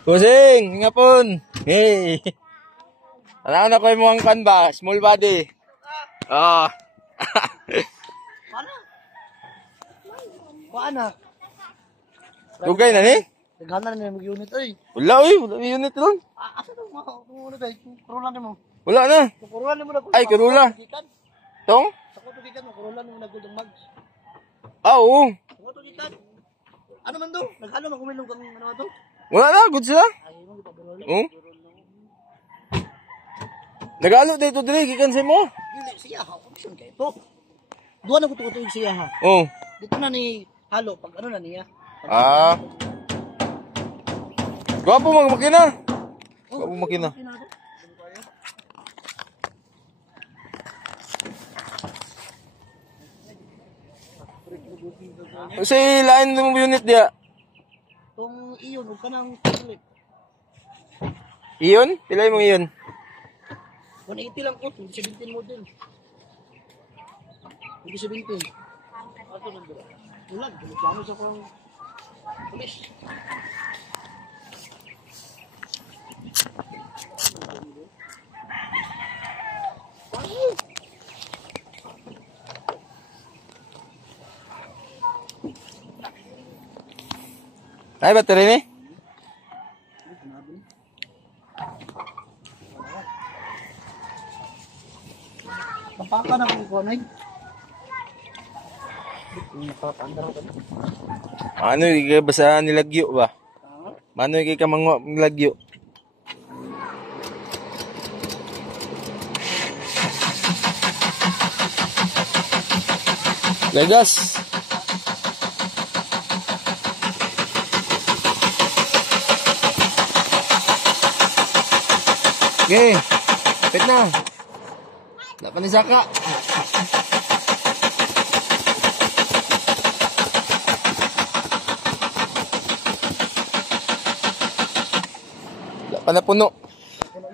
Kusing, ngapon. Hey. Ano na ko mo ang kan ba? Small body. Oh. Paano? Dugay na ni? Naghanan na yung unit ay. Wala wala unit lang. Asa daw mga unit ay? Kurulan mo. Wala na. Kurulan mo na. Ay, kurula. Tong? Sa kuto gikan mo, kurulan mo na gudong mags. Ah, oo. Sa kuto gikan. Ano man do? Naghalo man kumilong kang ano to? Wala na, good sila. Ay, mo gipabulola. Oo. Nagalo dito dire gikan sa mo. Dili siya ha, option kay to. Duha na kuto siya ha. Oo. Dito na ni halo pag ano na niya. Ah. Gwapo mag makina. Gwapo makina. Kasi lain mo unit dia. Tong iyon ug kanang clip. Iyon? Pilay mo iyon? 180 lang ko, 17 model. 17. Ato lang dira. Ulag, plano sa pang pulis. Ay, battery ni? Kapaka na kung kuha na yun. Ano, ikay basa nilagyo ba? Mano ikay ka mga nilagyo? Legas! Okay, kapit na. Wala pa ni Saka. Wala pa na puno.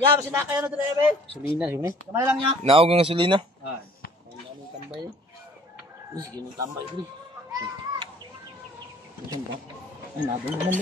Ya, masih nakaya na dito, Ebe. Sulina, yun eh. Kamay lang niya. Naog ang gasolina. Ah, ang daming tambay. Sige, may tambay. Ay, nabang naman